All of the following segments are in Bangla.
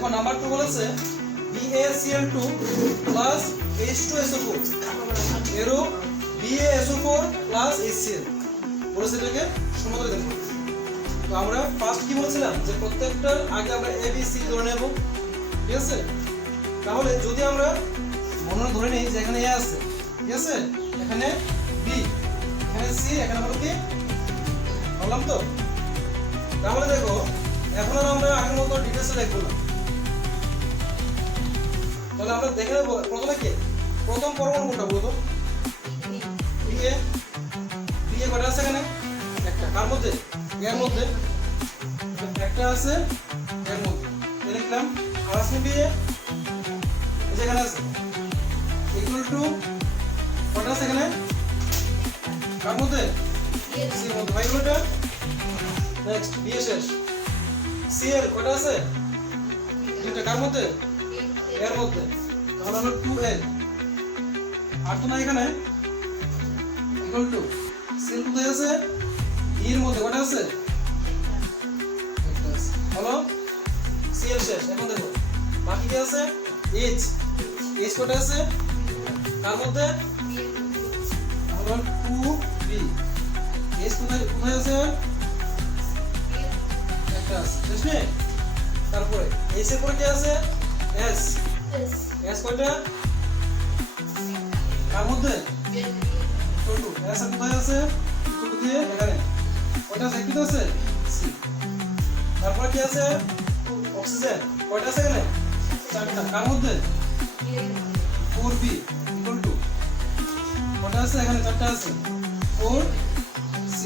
দেখো নাম্বার 2 বলেছে BaCl2 প্লাস H2SO4 এরো BaSO4 প্লাস HCl বলেছে এটাকে সমান্তরাল দেখো। তো আমরা ফার্স্ট কি বলছিলাম যে প্রত্যেকটার আগে আমরা A B C ধরে নেব, ঠিক আছে? তাহলে যদি আমরা মনে ধরে নেই যে এখানে A আছে, ঠিক আছে, এখানে B, এখানে C, এখানে হলো কি বললাম তো। তাহলে দেখো এখন আর আমরা আগের মতো ডিটেইলসে দেখব না। তাহলে আমরা দেখে নেব প্রথমে কি প্রথম পরমাণু কোনটা বলতো? BA কয়টা আছে এখানে? একটা। কার মধ্যে? এর মধ্যে একটা আছে, এর মধ্যে লিখলাম। আর আছে BA এই যে এখানে আছে ইকুয়াল টু কয়টা আছে এখানে? কার মধ্যে? সি এর মধ্যে। ভাই ওটা নেক্সট BA শেষ। সি এর কয়টা আছে? দুটো। কার মধ্যে? এর মধ্যে। তাহলে হলো 2L। আর তো না এখানে ইকুয়াল টু সি এর কোথায় আছে? ডি এর মধ্যে কয়টা আছে? একটা আছে। হলো সি এর শেষ। এখন দেখো বাকি কি আছে? এইচ কয়টা আছে? কার মধ্যে? হলো 2B। এইচ কোথায় আছে? একটা আছে। শেষ নেই? তারপরে এইচ এর পরে কি আছে? এস কয়টা? কার মধ্যে? ছোট। এস কোথায় আছে? ছোট দিয়ে এখানে কয়টা আছে? একটু আছে সি। তারপর কি আছে? অক্সিজেন কয়টা আছে এখানে? চারটা। কার মধ্যে? 4B ইকুয়াল টু কয়টা আছে এখানে? চারটা আছে। 4C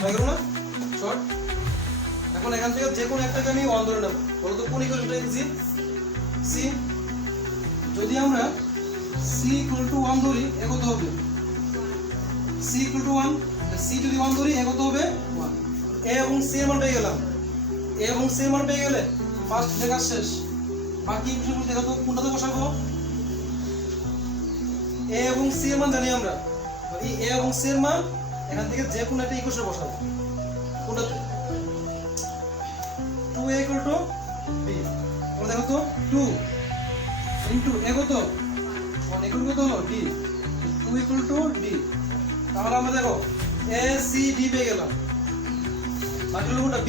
হয়ে গেল না? শর্ট। এখন এখান থেকে যে কোনো একটাকে আমি 1 ধরে নেব। বলো তো কোন ইকুয়ালটা ইজি? সি। যদি আমরা সি ইকুয়াল টু 1 ধরি এ কত হবে? সি ইকুয়াল টু 1, সি যদি 1 ধরি এ কত হবে? 1। এ এবং সি এর মান পেয়ে গেলাম। এ এবং সি এর মান পেয়ে গেলে ফার্স্ট লেখা শেষ। বাকি ইকুয়েশনগুলো দেখো তো কোনটাতে বসাবো? এ এবং সি এর মান জানি আমরা। এই এ এবং সি এর মান এখান থেকে যে কোনো একটা ইকুয়েশনে বসাবো। কোনটাতে? 2a equal to b। ওটা দেখো তো 2 into a কত? 1 equal কত হলো? d। 2 equal to d। তাহলে আমরা দেখো a c d পেয়ে গেলাম। বাকি হলো কোনটা? b।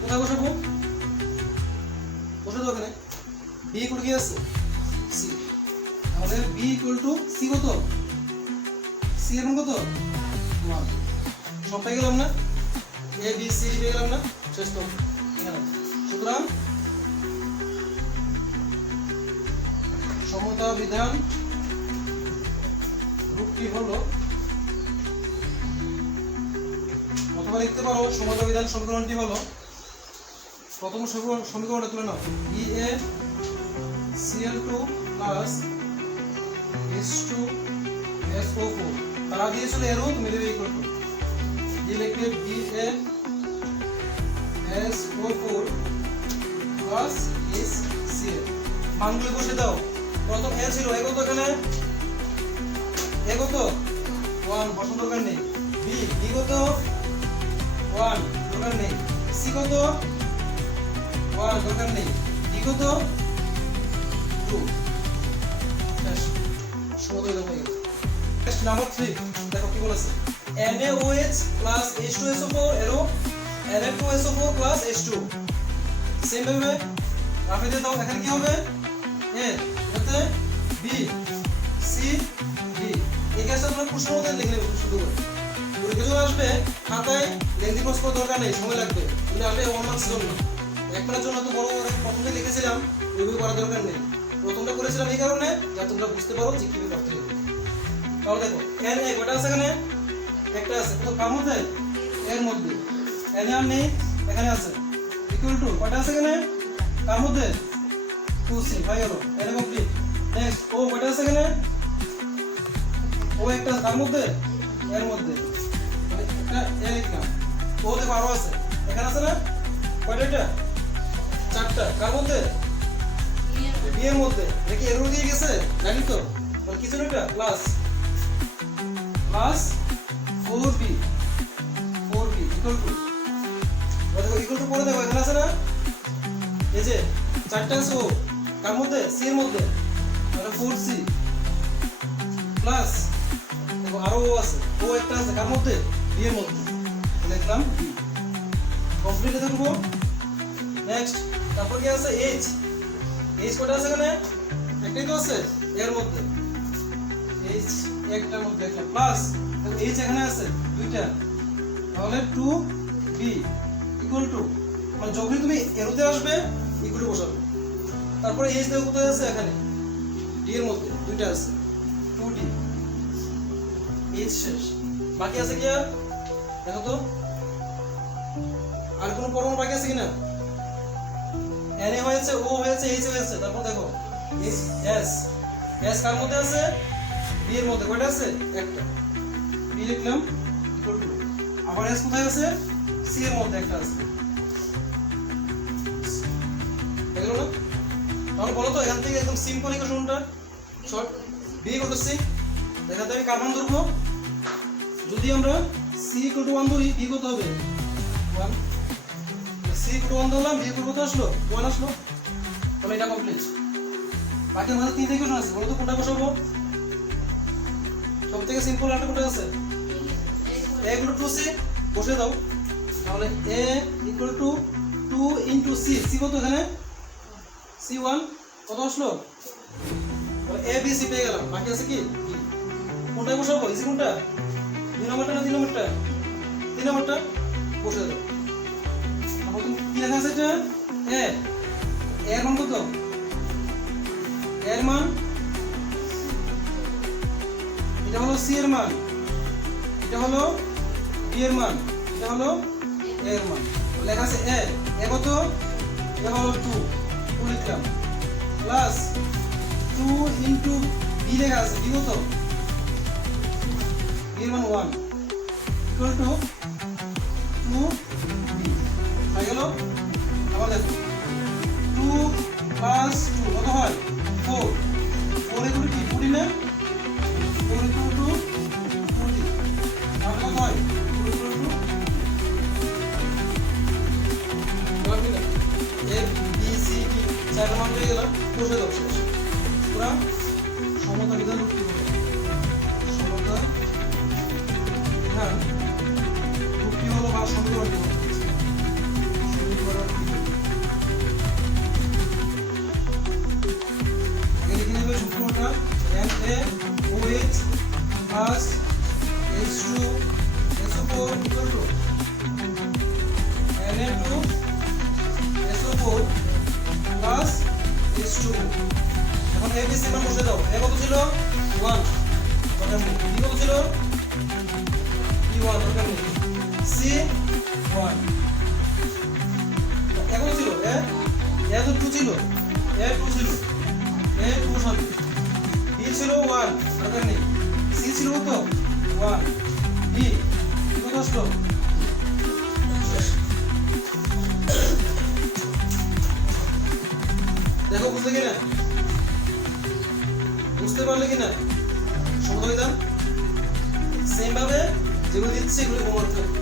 কোথায় বসাবো? বসে দাও এখানে। b equal কি আছে? c। আমাদের b equal to c কত? c এর মান কত? 1। সব পেয়ে গেলাম না? a b c d পেয়ে গেলাম না? শেষ তো। সুতরাং সমতা বিধান রূপটি হলো, অথবা লিখতে পারো সমতা বিধান সমীকরণটি হলো, প্রথম সমীকরণটা তুলে নাও BaCl2 প্লাস H2SO4 তারা দিয়েছিল এরও তুমি দেবে ইকুয়াল টু দিয়ে লিখবে BaSO4 প্লাস HCl। মানগুলো বসে দাও। প্রথম এ ছিল এ কত এখানে? এ কত? 1 বসানোর দরকার নেই। বি কত? 1 দরকার নেই। সি কত? 1 দরকার নেই। ডি কত? 2। শেষ। সমতা হয়ে গেল। নেক্সট নাম্বার 3 দেখো কি বলেছে? NaOH প্লাস H2SO4 এরো Na2SO4 প্লাস H2 সেম ভাবে রাখে দিয়ে দাও। এখানে কি হবে? এ এতে বি সি ডি। এই গ্যাসটা তোমরা প্রশ্ন মতো লিখে নেবে শুধু করে। পরীক্ষা যখন আসবে খাতায় লেন্থি প্রশ্ন দরকার নেই, সময় লাগবে। তুমি আসলে 1 মার্কস জন্য 1 মিনিটের জন্য তো বড় করে প্রথমে লিখেছিলাম, ওইভাবে করার দরকার নেই। প্রথমটা করেছিলাম এই কারণে যাতে তোমরা বুঝতে পারো যে কিভাবে করতে হবে। তাহলে দেখো এন এ কয়টা আছে এখানে? একটা আছে। কত? কার মধ্যে? এর মধ্যে। এন আর নেই, এখানে আছে। ইকুয়াল টু কয়টা আছে এখানে? কার মধ্যে? 2c হয়ে গেল। এর কমপ্লিট। নেক্সট ও কয়টা আছে এখানে? ও একটা কার মধ্যে? এর মধ্যে। একটা এ লিখলাম। ও দেখো আরো আছে। এখানে আছে না? কয়টা এটা? 4টা। কার মধ্যে? বি এর মধ্যে। দেখি এর দিয়ে গেছে জানি তো। মানে কিছু না এটা প্লাস 4b ইকুয়াল টু দেখো ইকুয়াল টু পরে দেখো এখানে আছে না? এই যে চারটা আছে ও কার মধ্যে সি এর মধ্যে তাহলে 4C প্লাস দেখো আরো ও আছে ও একটা আছে কার মধ্যে বি এর মধ্যে লিখলাম বি কমপ্লিট দেখব নেক্সট তারপর কি আছে এইচ এইচ কত আছে এখানে একটাই তো আছে এর মধ্যে এইচ একটার মধ্যে একটা প্লাস দেখো এইচ এখানে আছে দুইটা তাহলে 2b ইকুয়াল টু মানে যখনই তুমি এরোতে আসবে ইকুয়াল টু বসাবে তারপরে এইচ দেখো কোথায় আছে এখানে ডি এর মধ্যে দুইটা আছে 2d এইচ শেষ বাকি আছে কি আর দেখো তো আর কোনো পরমাণু বাকি আছে কিনা এন এ হয়েছে ও হয়েছে এইচ হয়েছে তারপর দেখো এইচ এস এস কার মধ্যে আছে বি এর মধ্যে কয়টা আছে একটা বি লিখলাম ইকুয়াল টু আবার এস কোথায় আছে সি এর মধ্যে একটা আছে দেখলো না তাহলে বলো তো এখান থেকে একদম সিম্পল ইকুয়েশনটা short B equal to C দেখাতে আমি কার মান ধরবো যদি আমরা সি ইকুয়াল টু 1 ধরি বি কত হবে 1 সি ইকুয়াল টু 1 ধরলাম বি ইকুয়াল কত আসলো 1 আসলো তাহলে এটা কমপ্লিট বাকি আমাদের তিনটা ইকুয়েশন আছে বলো তো কোনটা বসাবো সবথেকে সিম্পল একটা কোনটা আছে a ইকুয়াল টু 2c বসে দাও তাহলে a equal to 2 into c c কত এখানে c1 কত আসলো তাহলে a b c পেয়ে গেলাম বাকি আছে কি কোনটা বসাবো ইজি কোনটা 2 নম্বরটা না 3 নম্বরটা 3 নম্বরটা বসে দাও তাহলে তুমি কি লেখা আছে এটা a এর মান কত এর মান এটা হলো সি এর মান এটা হলো বি এর মান এটা হলো এ এর মান লেখা আছে এ কত এটা হলো 2 লিখলাম প্লাস 2 ইনটু বি লেখা আছে বি কত বি এর মান 1 ইকুয়াল টু 2 বি হয়ে গেল আবার দেখো 2 প্লাস 2 কত হয় 4 4 এর কি 40 না 4 ইকুয়াল টু 40 তাহলে কত হয় 2 equal to A B C D চার মান পেয়ে গেলাম বসে দাও শেষ পুরা সমতা বিধান রূপটি হলো সমতা বিধান রূপটি হলো বা সমীকরণটি হলো আগে লিখে নেবে সূত্রটা NaOH plus H2 SO4 equal to Na2 SO4 plus H2O এখন ABC মান বসে দাও a কত ছিল 1 দরকার নেই b কত ছিল b1 দরকার নেই c 1 a কত ছিল a তো 2 ছিল a 2 ছিল a 2 সরি b ছিল 1 দরকার নেই c ছিল কত 1 b কত আসলো দেখো বুঝলে কিনা বুঝতে পারলে কিনা সময় দাম সেম ভাবে যেগুলো দিচ্ছি এগুলো হোমওয়ার্ক করতে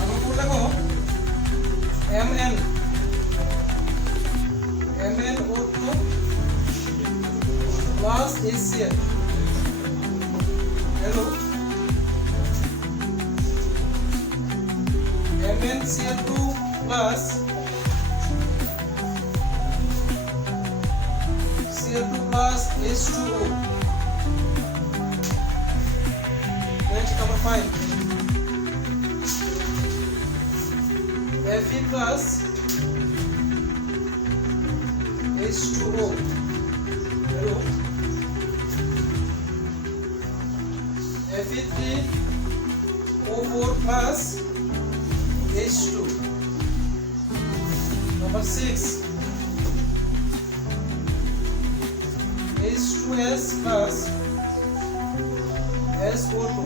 আমরা পুরো দেখো MnO2 plus HCl hello MnCl2 plus Cl2 plus H2O next number 5 Fe plus H2O hello Fe3O4 plus H2 number 6 H2S plus SO2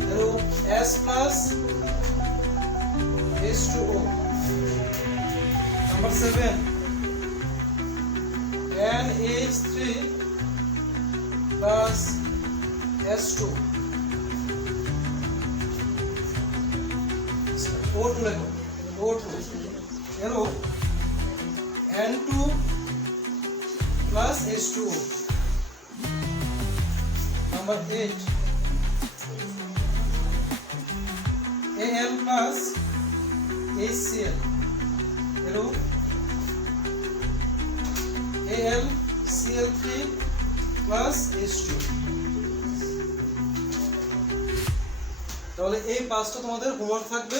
hello S plus H2O number 7 NH3 plus S2 O2 লেখো O2 এরো N2 plus H2O. Number 8 Al plus HCl এরো AlCl3 plus H2. তাহলে এই পাঁচটা তোমাদের হোমওয়ার্ক থাকবে।